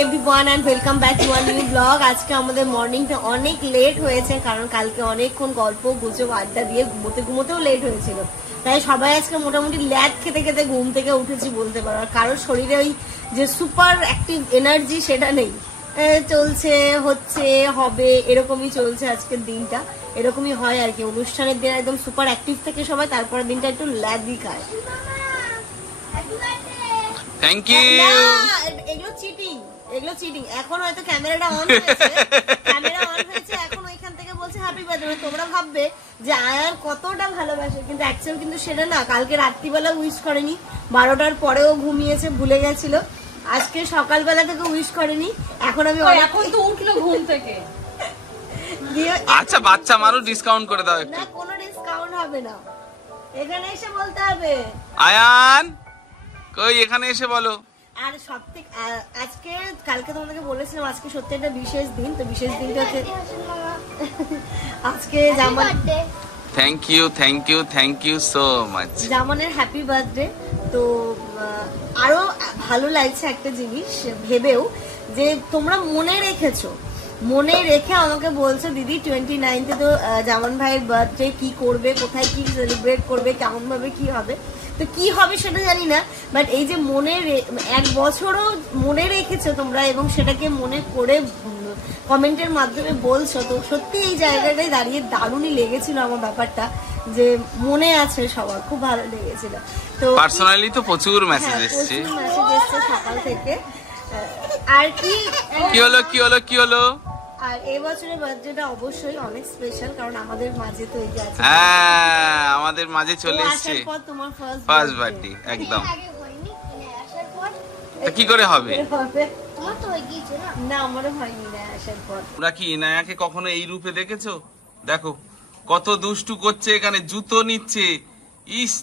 everyone and welcome back to our new vlog. আজকে আমাদের মর্নিংটা অনেক লেট হয়েছে কারণ কালকে অনেকক্ষণ গল্প গুজব আড্ডা দিয়ে ঘুমোতেও লেট হয়েছিল, তাই সবাই আজকে মোটামুটি ল্যাদ খেতে খেতে ঘুম থেকে উঠেছি বলতে পারো। আর কারোর শরীরে ওই যে সুপার অ্যাক্টিভ এনার্জি সেটা নেই, চলছে হচ্ছে হবে এরকমই চলছে। আজকের দিনটা এরকমই হয় আর কি, অনুষ্ঠানের দিন একদম সুপার অ্যাক্টিভ থেকে সবাই, তারপরের দিনটা একটু ল্যাদি খায়। Thank you. এগুলো চিটিং। এখন হয়তো ক্যামেরাটা অন হয়েছে, এখন ওইখান থেকে বলছে হ্যাপি বার্থডে। তোমরা ভাববে যে আয়ার কতটা ভালোবাসে, কিন্তু অ্যাকচুয়াল কিন্তু সেটা না। কালকে রাত্রিবেলা উইশ করেনি, 12টার পরেও ঘুমিয়েছে, ভুলে গেছিল। আজকে সকালবেলা থেকে উইশ করেনি। এখন আমি এখন তো উঠলো ঘুম থেকে। আচ্ছা বাচ্চা মানুষ, ডিসকাউন্ট করে দাও একটু। না, কোনো ডিসকাউন্ট হবে না, এখানে এসে বলতে হবে। আয়ান কই, এখানে এসে বলো। আর সবথেকে আজকে কালকে তোমাদেরকে বলেছিলাম আজকে সত্যি একটা বিশেষ দিন। তো বিশেষ দিনটা হচ্ছে আজকে থ্যাংক ইউ সো মাচ জামানের হ্যাপি বার্থডে। তো আরো ভালো লাগছে একটা জিনিস ভেবেও, যে তোমরা মনে রেখে আমাকে বলছো দিদি 29তে তো জামান ভাইয়ের বার্থডে, কি করবে, কোথায় কি সেলিব্রেট করবে, কেমন ভাবে কি হবে। তো কি হবে সেটা জানি না, বাট এই যে এক বছরও মনে রেখেছো তোমরা এবং সেটাকে মনে করে কমেন্টের মাধ্যমে বলছো, তো সত্যি এই জায়গাটায় দাঁড়িয়ে দারুণই লেগেছিল আমার ব্যাপারটা, যে মনে আছে সবার, খুব ভালো লেগেছিল। তো পার্সোনালি তো প্রচুর মেসেজ এসেছে সকাল থেকে। আর কি হলো আর এই বছরের বার্থডেটা অবশ্যই অনেক স্পেশাল, কারণ আমাদের মাঝে তো এই যে আছে, আমাদের মাঝে চলে এসেছে তোমার ফার্স্ট বার্থডে একদম। কি করে হবে? না, আমারও হয়নি না আসার পর। তোমরা কি ইনায়াকে কখনো এই রূপে দেখেছো? দেখো কত দুষ্টু করছে, এখানে জুতো নিচ্ছে। ইস,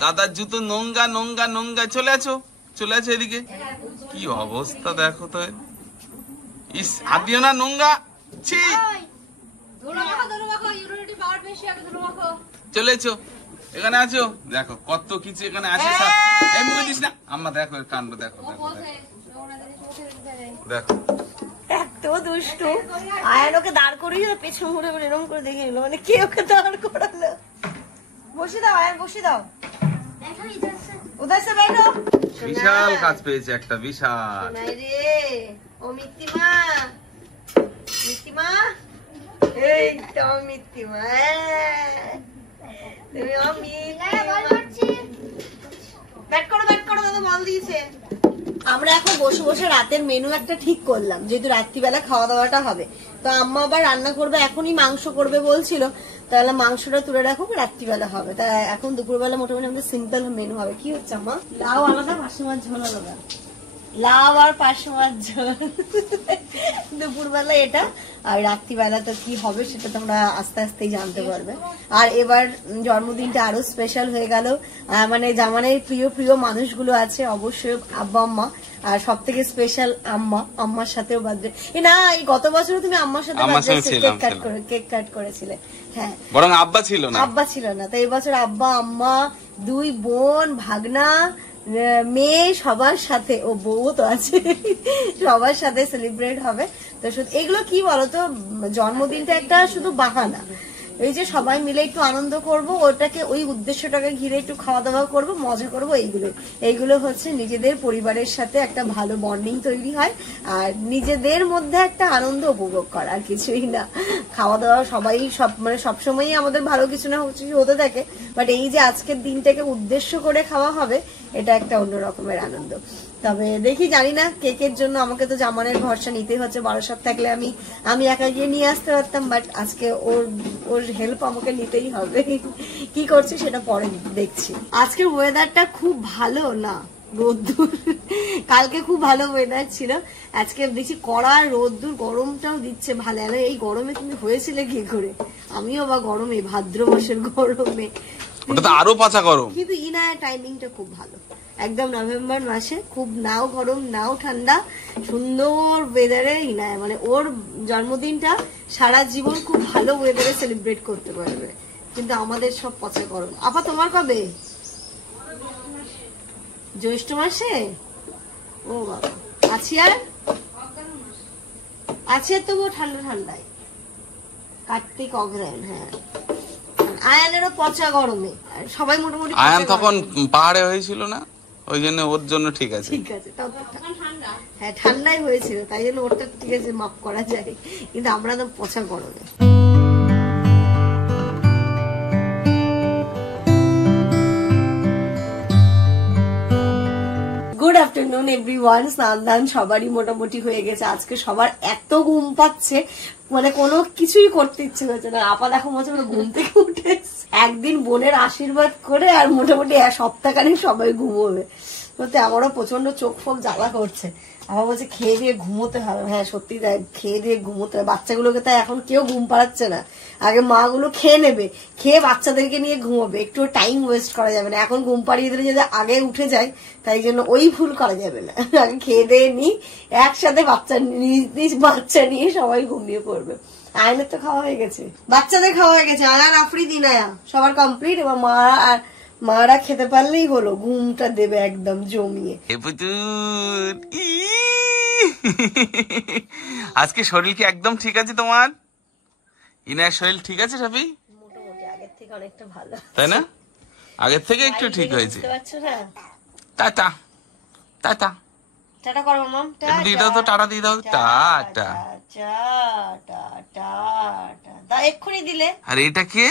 দাদার জুতো নোংরা নোংরা নোংরা। চলে আছো এদিকে। কি অবস্থা দেখো তো। ইস, হাত দিও না, নোংরা। ছি, চলে এসো, এখানে আছো। দেখো কত কিছু এখানে আছে। এই মুখে দিস না আম্মা, দেখো এর কাণ্ড, দেখো এত দুষ্টু। আয়ান ওকে দাঁড় করিয়ে পেছন ঘুরে এরকম করে দেখে নিল, মানে কে ওকে দাঁড় করালো। বসে দাও আয়ান, বসে দাও। বিশাল কাজ পেয়েছে একটা, বিশাল। ও মিত্তিমা, এই তো মিত্তিমা, তুমি ব্যাট করো দাদা বল দিয়েছে। আমরা এখন বসে বসে রাতের মেনু একটা ঠিক করলাম, যেহেতু রাত্রিবেলা খাওয়া দাওয়াটা হবে। তো আম্মা আবার রান্না করবে, এখনই মাংস করবে বলছিল, তাহলে মাংসটা তুলে রাখো, রাত্রিবেলা হবে। তা এখন দুপুরবেলা মোটামুটি আমাদের সিম্পল মেনু হবে। কি হচ্ছে আম্মা? লাউ আলাদা, পার্শে মাছ ঝোল আলাদা। লাউ আর পার্শে মাছ ঝোল দুপুরবেলা এটা, আর রাত্রিবেলা তো কি হবে সেটা তোমরা আস্তে আস্তেই জানতে পারবে। আর এবার জন্মদিনটা আরো স্পেশাল হয়ে গেল, মানে জামানের প্রিয় মানুষগুলো আছে অবশ্যই, আব্বা আম্মা, আর সব থেকে স্পেশাল আম্মার সাথেও বার্থডে। না, এই গত বছর তুমি আম্মার সাথে কেক কাট করেছিলে। হ্যাঁ, বরং আব্বা ছিল না। তো এই বছর আব্বা, আম্মা, দুই বোন, ভাগনা, মেয়ে, সবার সাথে, ও বউ তো আছে, সবার সাথে সেলিব্রেট হবে। তো এগুলো কি বলতো, জন্মদিনটা একটা শুধু বাহানা, এই যে সবাই মিলে একটু আনন্দ করব, ওটাকে ওই উদ্দেশ্যটাকে ঘিরে একটু খাওয়া দাওয়া করব, মজা করব, এইগুলো হচ্ছে নিজেদের পরিবারের সাথে একটা ভালো বন্ডিং তৈরি হয়, আর নিজেদের মধ্যে একটা আনন্দ উপভোগ করা, আর কিছুই না। খাওয়া দাওয়া সবাই সবসময়ই আমাদের ভালো কিছু না কিছু হতে থাকে, বাট এই যে আজকের দিনটাকে উদ্দেশ্য করে খাওয়া হবে, এটা একটা অন্য রকমের আনন্দ। তবে দেখি, জানি না, কেকের জন্য আমাকে তো জামানের ভরসা নিতেই হচ্ছে। 12 থাকলে আমি একা গিয়ে নিয়ে আসতে পারতাম, বাট আজকে ওর হেল্প আমাকে নিতেই হবে। কি করছি সেটা পরে দেখছি। আজকে ওয়েদারটা খুব ভালো না, রোদ্দুর। কালকে খুব ভালো ওয়েদার ছিল, আজকে দেখছি কড়া রোদ্দুর, গরমটাও দিচ্ছে ভালো। এই গরমে তুমি হয়েছিলে কি করে? আমিও বা গরমে, ভাদ্র মাসের গরমে, আরো পাচা গরম। কিন্তু ইনায়ের টাইমিংটা খুব ভালো, একদম নভেম্বর মাসে, খুব নাও গরম নাও ঠান্ডা, সুন্দর ওয়েদারে ইনায়, মানে ওর জন্মদিনটা সারা জীবন খুব ভালো ওয়েদারে সেলিব্রেট করতে পারবে। কিন্তু আমাদের সব পচা গরম। আপা তোমার কবে? জ্যৈষ্ঠ মাসে? ও বাবা, আছি আর তবুও ঠান্ডা ঠান্ডায়। কার্তিক অগ্রহায়ণ, হ্যাঁ। আয়ানেরও পচা গরমে, সবাই মোটামুটি। আয়ান তখন পাহাড়ে হয়েছিল না, ওই জন্য ওর জন্য ঠিক আছে। ঠিক আছে, হ্যাঁ ঠান্ডাই হয়েছিল, তাই জন্য ওরটা ঠিক আছে, মাপ করা যায়। কিন্তু আমরা তো পচা গরমে। Good afternoon everyone. স্নান দান সবারই মোটামুটি হয়ে গেছে। আজকে সবার এত ঘুম পাচ্ছে, মানে কোনো কিছুই করতে ইচ্ছে হচ্ছে না। আপা দেখো মনে হচ্ছে ঘুম থেকে উঠে একদিন বোনের আশীর্বাদ করে আর মোটামুটি এক সপ্তাহখানি সবাই ঘুমোবে। বলতে আমারও প্রচন্ড চোখ ফোক জ্বালা করছে। আমার বলছে খেয়ে দিয়ে ঘুমোতে হবে। হ্যাঁ সত্যি তাই, খেয়ে দিয়ে ঘুমোতে হবে। বাচ্চাগুলোকে তাই এখন কেউ ঘুম পাড়াচ্ছে না। আগে মা গুলো খেয়ে নেবে, খেয়ে বাচ্চাদেরকে নিয়ে ঘুমোবে, একটু টাইম ওয়েস্ট করা যাবে না। এখন ঘুম পাড়িয়ে দিলে যদি আগে উঠে যায়, তাই জন্য ওই ভুল করা যাবে না। আগে খেয়ে দিয়ে নি, একসাথে বাচ্চা নিজ নিজ বাচ্চা নিয়ে সবাই ঘুমিয়ে পড়বে। আয়নের তো খাওয়া হয়ে গেছে, বাচ্চাদের খাওয়া হয়ে গেছে, আয়ান আফরিদ ইনায়া সবার কমপ্লিট। এবার মারা খেতে পারলেই হলো, ঘুমটা দেবে একদম জমিয়ে। আজকে শরীর কি একদম ঠিক আছে তোমার? ইনার শরীর ঠিক আছে সবই? মোটামুটি আগের থেকে অনেকটা ভালো, তাই না? আগের থেকে একটু ঠিক হয়েছে। টাটা টাটা টাটা করো মাম, একটু দিয়ে দাও তো, টাটা দিয়ে দাও। টাটা তা এক্ষুনি দিলে। আর এটা কে?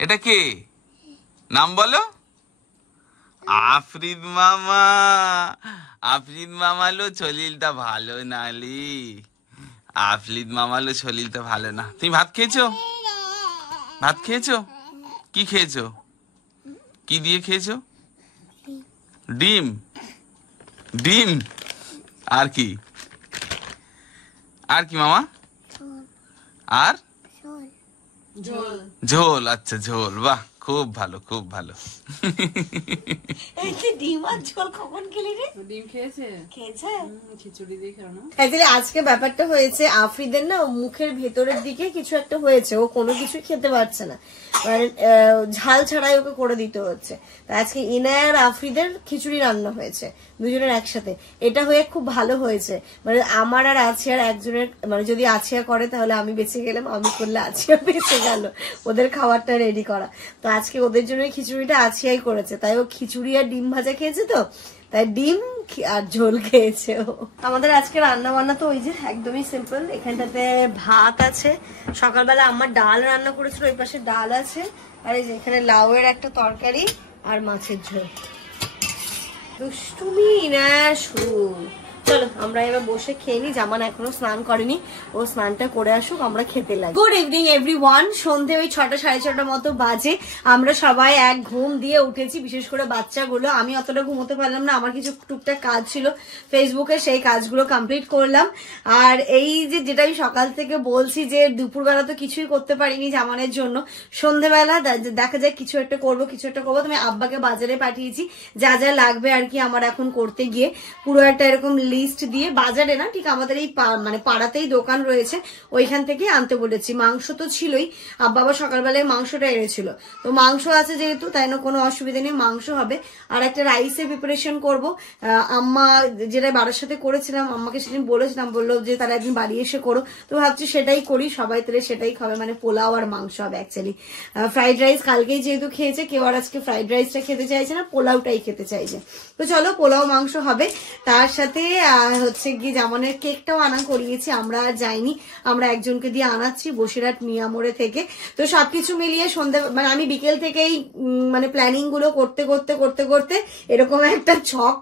এটা কে? নাম বলো। আফরিদ মামা। আফরিদ মামালো শরীরটা ভালো নালি, আফরিদ মামালো শরীরটা ভালো না। তুমি ভাত খেয়েছো? ভাত খেয়েছো? কি খেয়েছো? কি দিয়ে খেয়েছো? ডিম। ডিম আর কি? আর কি মামা? আর ঝোল। আচ্ছা ঝোল, বাহ খুব ভালো খুব ভালো। ডিম আর ঝোল কখন খেলি রে? ডিম খেয়েছে, খেয়েছে খিচুড়ি দিয়ে খাওয়ানো। অ্যাকচুয়ালি আজকে ব্যাপারটা হয়েছে, আফরিদের না মুখের ভেতরের দিকে কিছু একটা হয়েছে, ও কোনো কিছু খেতে পারছে না, মানে ঝাল ছাড়াই ওকে করে দিতে হচ্ছে। তা আজকে ইনায়া আর আফরিদের খিচুড়ি রান্না হয়েছে দুজনের একসাথে। এটা হয়ে খুব ভালো হয়েছে, মানে আমার আর আছিয়ার একজনের, মানে যদি আছিয়া করে তাহলে আমি বেঁচে গেলাম, আমি করলে আছিয়া বেঁচে গেল, ওদের খাবারটা রেডি করা। তো আজকে ওদের জন্য খিচুড়িটা আছিয়াই করেছে, তাই ও খিচুড়ি আর ডিম ভাজা খেয়েছে, তো তাই ডিম আর ঝোল খেয়েছে ও। আমাদের আজকে রান্না বান্না তো ওই যে একদমই সিম্পল। এখানটাতে ভাত আছে, সকালবেলা আমার ডাল রান্না করেছিল, ওই পাশে ডাল আছে, আর এই যে এখানে লাউয়ের একটা তরকারি আর মাছের ঝোল। দুষ্টুমি না শুরু। চলো আমরা এবার বসে খেয়ে নি। জামান এখনো স্নান করেনি, ও স্নানটা করে আসুক, আমরা খেতে লাগি। Good evening everyone. সন্ধ্যে ওই 6টা সাড়ে 6টার মতো বাজে। আমরা সবাই এক ঘুম দিয়ে উঠেছি, বিশেষ করে বাচ্চাগুলো। আমি অতটা ঘুমোতে পারলাম না, আমার কিছু টুকটাক কাজ ছিল ফেসবুকে, সেই কাজগুলো কমপ্লিট করলাম। আর এই যে যেটা আমি সকাল থেকে বলছি যে দুপুরবেলা তো কিছুই করতে পারিনি জামানের জন্য, সন্ধ্যেবেলা দেখা যায় কিছু একটা করবো কিছু একটা করবো। তুমি আব্বাকে বাজারে পাঠিয়েছি, যা যা লাগবে আর কি আমার এখন করতে গিয়ে, পুরো একটা এরকম লিস্ট দিয়ে, বাজারে না ঠিক আমাদের এই মানে পাড়াতেই দোকান রয়েছে, ওইখান থেকে আনতে বলেছি। মাংস তো ছিলই, আব্বা সকালবেলায় মাংসটা এনেছিল, তো মাংস আছে যেহেতু তাই না কোনো অসুবিধা নেই, মাংস হবে। আর একটা রাইসের প্রিপারেশন করবো। আম্মা যেটা বাড়ির সাথে করেছিলাম, আম্মাকে সেদিন বলেছিলাম, বললো যে তারা একদিন বাড়ি এসে করো, তো ভাবছি সেটাই করি, সবাই তাহলে সেটাই খাবে, মানে পোলাও আর মাংস হবে অ্যাকচুয়ালি। ফ্রাইড রাইস কালকেই যেহেতু খেয়েছে, কেউ আর আজকে ফ্রাইড রাইসটা খেতে চাইছে না, পোলাওটাই খেতে চাইছে। তো চলো পোলাও মাংস হবে। তার সাথে হচ্ছে গিয়ে জামানের কেকটাও আনা করিয়েছি, আমরা আর যাইনি, আমরা একজনকে দিয়ে আনাচ্ছি বসিরহাট মিয়ামোড়ে থেকে। তো সবকিছু মিলিয়ে সন্ধ্যা, মানে আমি বিকেল থেকেই মানে প্ল্যানিং গুলো করতে করতে করতে করতে এরকম একটা ছক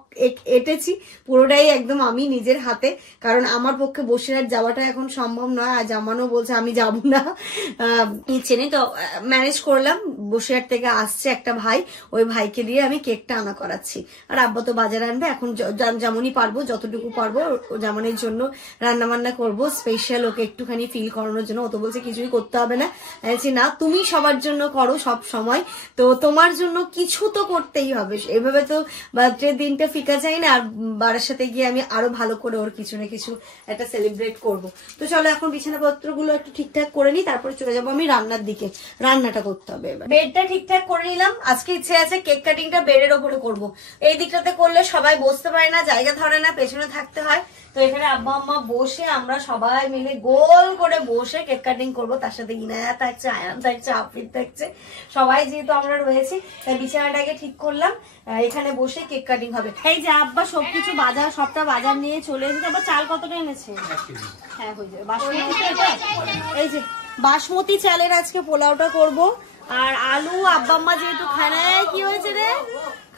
এঁটেছি, পুরোটাই একদম আমি নিজের হাতে, কারণ আমার পক্ষে বসিরহাট যাওয়াটা এখন সম্ভব নয়। আর জামানও বলছে আমি যাব না, চেনে, তো ম্যানেজ করলাম। বসিরহাট থেকে আসছে একটা ভাই, ওই ভাইকে দিয়ে আমি কেকটা আনা করাচ্ছি। আর আব্বা তো বাজার আনবে, এখন যেমনই পারবো, যতটুকু যতটুকু পারবো যেমনের জন্য রান্না বান্না করবো, স্পেশাল ওকে একটুখানি ফিল করানোর জন্য। ও তো বলছে কিছুই করতে হবে না, বলছি না তুমি সবার জন্য করো সব সময়, তো তোমার জন্য কিছু তো করতেই হবে। এভাবে তো বার্থডে দিনটা ফিকা যায় না। আর বাড়ির সাথে গিয়ে আমি আরো ভালো করে ওর কিছু না কিছু একটা সেলিব্রেট করব। তো চলো এখন বিছানাপত্রগুলো একটু ঠিকঠাক করে নিই, তারপরে চলে যাবো আমি রান্নার দিকে। রান্নাটা করতে হবে এবার। বেডটা ঠিকঠাক করে নিলাম। আজকে ইচ্ছে আছে কেক কাটিংটা বেডের ওপরে করব। এই দিকটাতে করলে সবাই বসতে পারে না, জায়গা ধরে না, পেছনে থাকতে হয়। তো এখানে আব্বা আম্মা বসে আমরা সবাই মিলে গোল করে বসে কেক কাটিং করবো। তার সাথে ইনায়া থাকছে, আয়ান থাকছে, আফরিদ থাকছে, সবাই যেহেতু আমরা রয়েছি তাই বিছানাটাকে ঠিক করলাম, এখানে বসে কেক কাটিং হবে। এই যে আব্বা সবকিছু বাজার সবটা বাজার নিয়ে চলে এসেছে। আবার চাল কতটা এনেছে? হ্যাঁ হয়ে যাবে। বাসমতি, এই যে বাসমতি চালের আজকে পোলাওটা করব। আর আলু আব্বা আম্মা যেহেতু খায় না, কি হয়েছে রে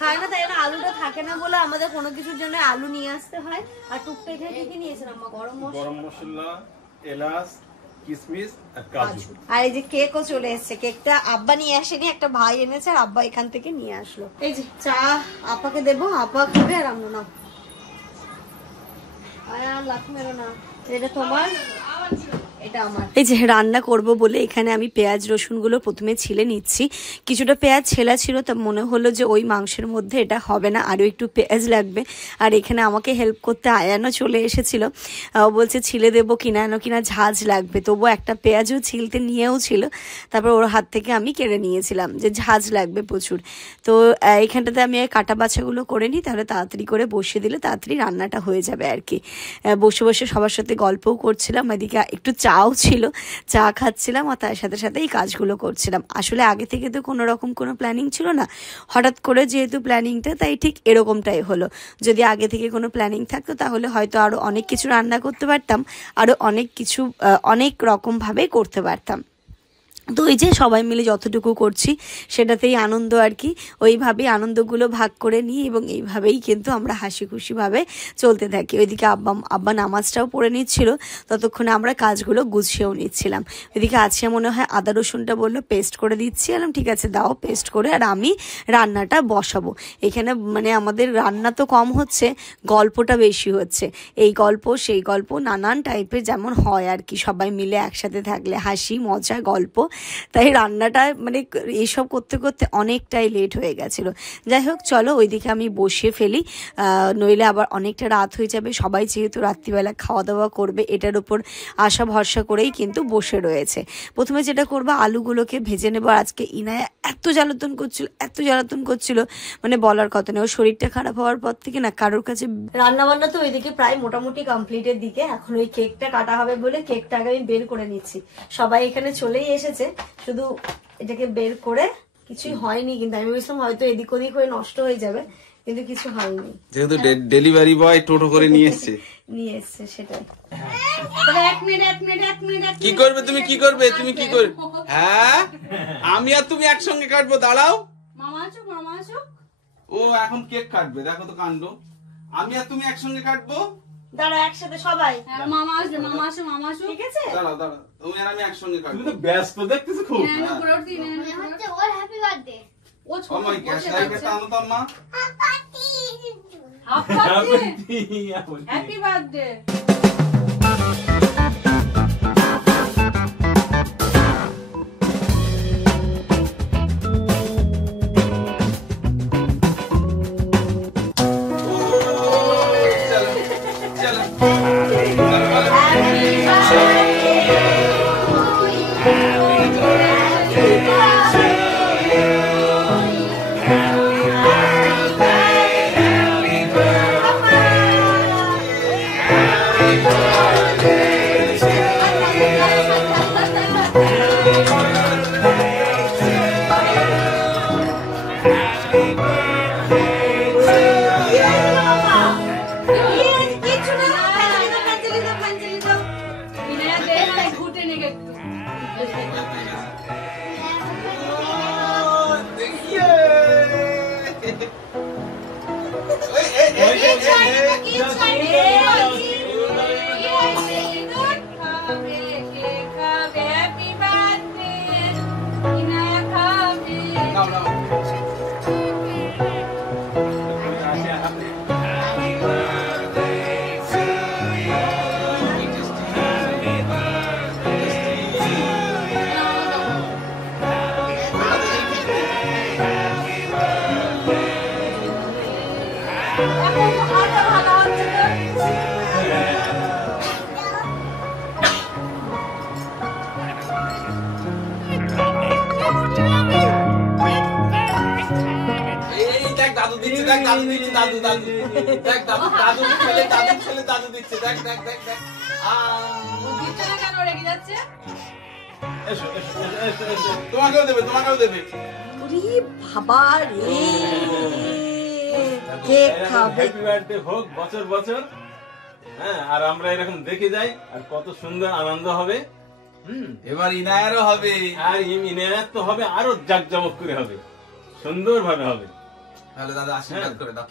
খায় না, তাই আলুটা থাকে না বলে আমাদের কোনো কিছুর জন্য আলু নিয়ে আসতে হয়। আর টুকটা এখানে কি কি নিয়েছেন আম্মা? গরম মশলা, এলাচ, কিশমিশ আর কাজু। আর এই যে কেকও চলে এসেছে। কেকটা আব্বা নিয়ে আসেনি, একটা ভাই এনেছে, আর আব্বা এখান থেকে নিয়ে আসলো। এই যে চা আপাকে দেবো, আপা খাবে আর আমরা না। আর লাথ মেরো না, এটা তোমার, এটা আমার। এই যে রান্না করব বলে এখানে আমি পেঁয়াজ রসুনগুলো প্রথমে ছিলে নিচ্ছি। কিছুটা পেঁয়াজ ছেলা ছিল, তা মনে হলো যে ওই মাংসের মধ্যে এটা হবে না, আরও একটু পেঁয়াজ লাগবে। আর এখানে আমাকে হেল্প করতে আয়ানও চলে এসেছিল, বলছে ছিলে দেবো কিনা, কিনা ঝাঁঝ লাগবে। তবুও একটা পেঁয়াজও ছিলতে নিয়েও ছিল, তারপর ওর হাত থেকে আমি কেড়ে নিয়েছিলাম যে ঝাঁঝ লাগবে প্রচুর। তো এখানটাতে আমি কাটা বাছাগুলো করে নিই, তাহলে তাড়াতাড়ি করে বসিয়ে দিলে তাড়াতাড়ি রান্নাটা হয়ে যাবে আর কি। বসে বসে সবার সাথে গল্পও করছিলাম, এদিকে একটু চাও ছিল, চা খাচ্ছিলাম, আর তার সাথে সাথে এই কাজগুলো করছিলাম। আসলে আগে থেকে তো কোনো রকম কোনো প্ল্যানিং ছিল না, হঠাৎ করে যেহেতু প্ল্যানিংটা, তাই ঠিক এরকমটাই হলো। যদি আগে থেকে কোনো প্ল্যানিং থাকতো তাহলে হয়তো আরও অনেক কিছু রান্না করতে পারতাম, আরও অনেক কিছু অনেক রকমভাবে করতে পারতাম। তো এই যে সবাই মিলে যতটুকু করছি সেটাতেই আনন্দ আর কি। ওইভাবেই আনন্দগুলো ভাগ করে নিই এবং এইভাবেই কিন্তু আমরা হাসি খুশিভাবে চলতে থাকি। ওইদিকে আব্বা নামাজটাও পড়ে নিচ্ছিল, ততক্ষণে আমরা কাজগুলো গুছিয়েও নিচ্ছিলাম। ওইদিকে আছে মনে হয় আদা রসুনটা বললো পেস্ট করে দিচ্ছি, এলাম ঠিক আছে দাও পেস্ট করে, আর আমি রান্নাটা বসাবো। এখানে মানে আমাদের রান্না তো কম হচ্ছে, গল্পটা বেশি হচ্ছে। এই গল্প সেই গল্প নানান টাইপের যেমন হয় আর কি, সবাই মিলে একসাথে থাকলে হাসি মজা গল্প। তাই রান্নাটা মানে এইসব করতে করতে অনেকটাই লেট হয়ে গেছিল। যাই হোক চলো ওইদিকে আমি বসিয়ে ফেলি, নইলে আবার অনেকটা রাত হয়ে যাবে। সবাই যেহেতু রাত্রিবেলা খাওয়া দাওয়া করবে এটার উপর আশা ভরসা করেই কিন্তু বসে রয়েছে। প্রথমে যেটা করবো আলুগুলোকে ভেজে নেবো। আজকে ইনায়া এত জ্বালাতন করছিল মানে বলার কথা নেই। ওর শরীরটা খারাপ হওয়ার পর থেকে না কারোর কাছে। রান্না বান্না তো ওইদিকে প্রায় মোটামুটি কমপ্লিটের দিকে। এখন ওই কেকটা কাটা হবে বলে কেকটাকে আমি বের করে নিচ্ছি। সবাই এখানে চলেই এসেছে, শুধু এটাকে বের করে, কিছুই হয়নি কিন্তু আমি বুঝলাম হয়তো এদিক ওদিক হয়ে নষ্ট হয়ে যাবে, কিন্তু কিছু হয়নি যেহেতু ডেলিভারি বয় টোটো করে নিয়ে এসছে সেটাই। এক মিনিট কি করবে তুমি, কি করবে তুমি, কি করবে? হ্যাঁ আমি আর তুমি একসঙ্গে কাটবো, দাঁড়াও। মামা আসো। ও এখন কেক কাটবে, দেখো তো কাণ্ড। আমি আর তুমি একসঙ্গে কাটবো, দাঁড়াও একসাথে সবাই। মামা আসো ঠিক আছে দাঁড়াও তুমি আর আমি একসঙ্গে কাটবো। তুমি তো ব্যস্ত দেখতেছো খুব। ওর হ্যাপি বার্থডে। ও ছোট আমার গ্যাস লাইটটা টানো তো আম্মা। Happy birthday. দেখ দাদু দিচ্ছে, দাদু দাদু দেখ দাদু দাদু ছেলে দাদু ছেলে দাদু দিচ্ছে, দেখ দেখ দেখ দেখ দিচ্ছে না কেন, রেগে যাচ্ছে? এসো এসো এসো এসো তোমাকেও দেবে, তোমাকেও দেবে। ওরে বাবা রে, কেক খাবে। হ্যাপি বার্থডে হোক বছর বছর। হ্যাঁ, আর আমরা এরকম দেখে যাই, আর কত সুন্দর আনন্দ হবে। এবার ইনায়ারও হবে। আর ইনায়াত তো হবে, আরো জাকজমক করে হবে, সুন্দর ভাবে হবে। তাহলে দাদা আশীর্বাদ করে দাও,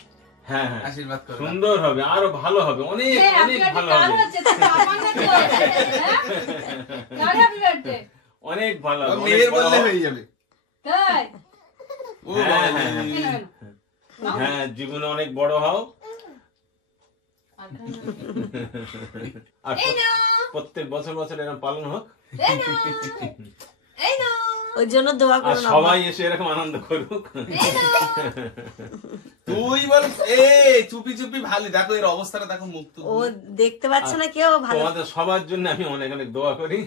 হ্যাঁ হ্যাঁ, আশীর্বাদ করে দাও। সুন্দর হবে, আরো ভালো হবে, অনেক এই happy অনেক birthday ভালো কার হবে, হচ্ছে? তো আমার নাকি হচ্ছে, হ্যাঁ? কার happy birthday? অনেক ভালো হবে, অনেক মেয়ের বড় বললে হবে। হয়ে যাবে। তাই? ও হ্যাঁ, বাবা। হ্যাঁ, কেন, কেন? হ্যাঁ, জীবনে অনেক বড় হও। আর প্রত্যেক বছর বছর এরকম পালন হোক, ওর জন্য দোয়া আর করো না। সবাই এসে এরকম আনন্দ করুক। তুই বল এ চুপি চুপি ভালো, দেখো এর অবস্থাটা দেখো, মুক্ত। ও দেখতে পাচ্ছে না কেউ, ভালো। তোমাদের সবার জন্য আমি অনেক অনেক দোয়া করি,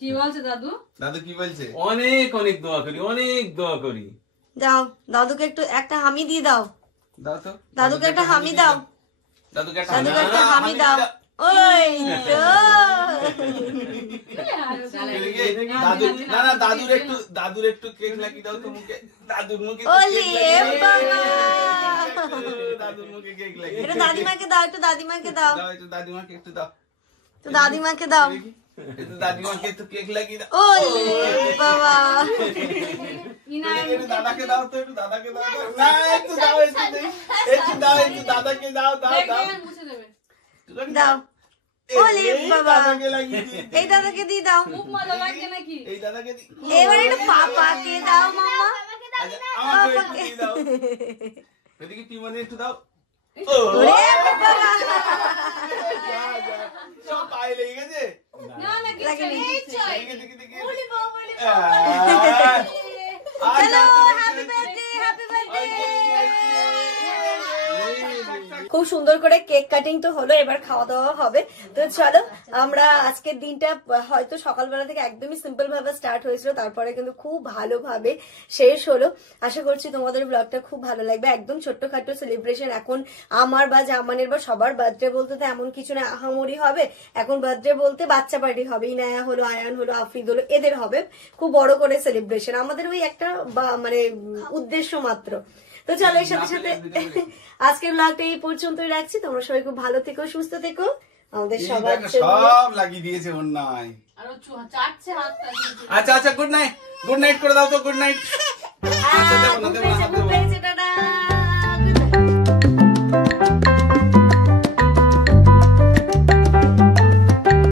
কি বলছে দাদু? দাদু কি বলছে? অনেক অনেক দোয়া করি, অনেক দোয়া করি। যাও দাদুকে একটু একটা হামি দিয়ে দাও, দাও তো দাদুকে একটা হামি দাও, দাদুকে একটা দাদুকে একটা না, হামি দাও। ওই তো দাদু না না দাদুর একটু কেক লাগিয়ে দাও তো মুখে, দাদুর মুখে তো ওলে কেক লাগিয়ে বাবা, দাও। দাদুর মুখে কেক লাগিয়ে একটু দাদিমাকে দাও, একটু দাদিমাকে দাও, দাও, একটু দাদিমাকে একটু দাও, একটু দাদিমাকে দাও। একটু দাদিমাকে একটু কেক লাগিয়ে দাও। ওলে বাবা, একটু দাদাকে দাও তো, একটু দাদাকে দাও তো। না একটু দাও, একটু দাও, একটু দাদাকে দাও, দাও দাও দেখবেন, মুছে দেবে। দাও। ওলে এই বাবা, দাদাকে লাগিয়ে দিই। এই দাদাকে দিয়ে দাও। খুব মজা লাগছে নাকি? এই দাদাকে দিই। এবার একটু পাপাকে দাও মাম্মা। আচ্ছা, আমাকে একটু দিয়ে দাও। এদিকে টিমনে একটু দাও। ওরে বাবা, যা, যা। সব পায়ে লেগে গেছে। না না কিছু লাগেনি। নেই। দেখি, দেখি, দেখি। Hello, hello, happy birthday, happy birthday. খুব সুন্দর করে কেক কাটিং তো হলো, এবার খাওয়া দাওয়া হবে। তো চলো, আমরা আজকের দিনটা হয়তো সকালবেলা থেকে একদমই সিম্পল ভাবে স্টার্ট হয়েছিল, তারপরে কিন্তু খুব ভালোভাবে শেষ হলো। আশা করছি তোমাদের ব্লগটা খুব ভালো লাগবে। একদম ছোট্টখাটো সেলিব্রেশন। এখন আমার বা জামানের বা সবার বার্থডে বলতে তো এমন কিছু না আহামরি হবে। এখন বার্থডে বলতে বাচ্চা পার্টি হবে, ইনায়া হলো, আয়ান হলো, আফরিদ হলো, এদের হবে খুব বড় করে সেলিব্রেশন। আমাদের ওই একটা মানে উদ্দেশ্য মাত্র। তো চলো, এর সাথে সাথে আজকের ব্লগটা এই পর্যন্তই রাখছি। তোমরা সবাই খুব ভালো থেকো, সুস্থ থেকো। আমাদের এই সবার দেখো, জন্য সব লাগিয়ে দিয়েছে অন্যায়। আর ও চাটছে হাতটা। আচ্ছা আচ্ছা, গুড নাইট করে দাও তো, গুড নাইট।